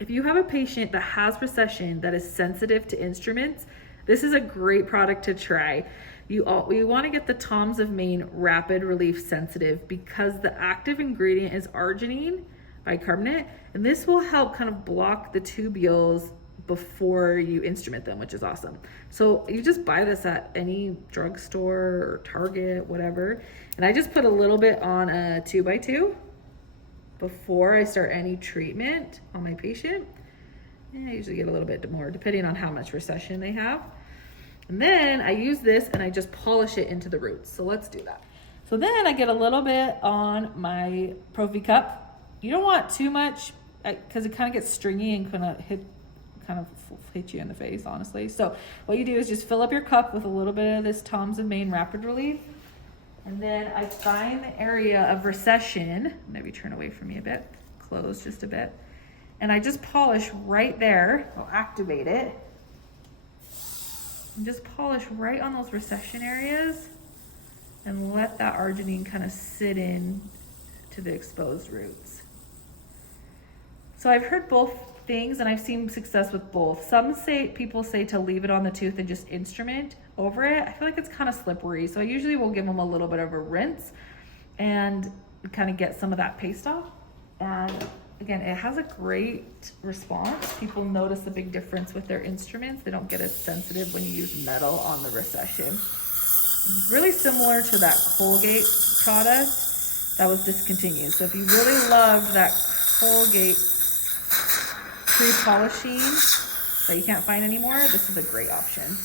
if you have a patient that has recession that is sensitive to instruments, this is a great product to try. You want to get the Toms of Maine Rapid Relief Sensitive because the active ingredient is arginine bicarbonate, and this will help kind of block the tubules before you instrument them, which is awesome. So you just buy this at any drugstore or Target, whatever. And I just put a little bit on a 2x2 before I start any treatment on my patient. And I usually get a little bit more depending on how much recession they have. And then I use this and I just polish it into the roots. So let's do that. So then I get a little bit on my Prophy cup. You don't want too much because it kind of gets stringy and kind of hit you in the face, honestly. So what you do is just fill up your cup with a little bit of this Toms of Maine Rapid Relief. And then I find the area of recession, maybe turn away from me a bit, close just a bit. And I just polish right there. I'll activate it. And just polish right on those recession areas and let that arginine kind of sit in to the exposed roots. So I've heard both things and I've seen success with both. People say to leave it on the tooth and just instrument over it. I feel like it's kind of slippery. So I usually will give them a little bit of a rinse and kind of get some of that paste off. And again, it has a great response. People notice a big difference with their instruments. They don't get as sensitive when you use metal on the recession. Really similar to that Colgate product that was discontinued. So if you really love that Colgate pre-polishing that you can't find anymore, this is a great option.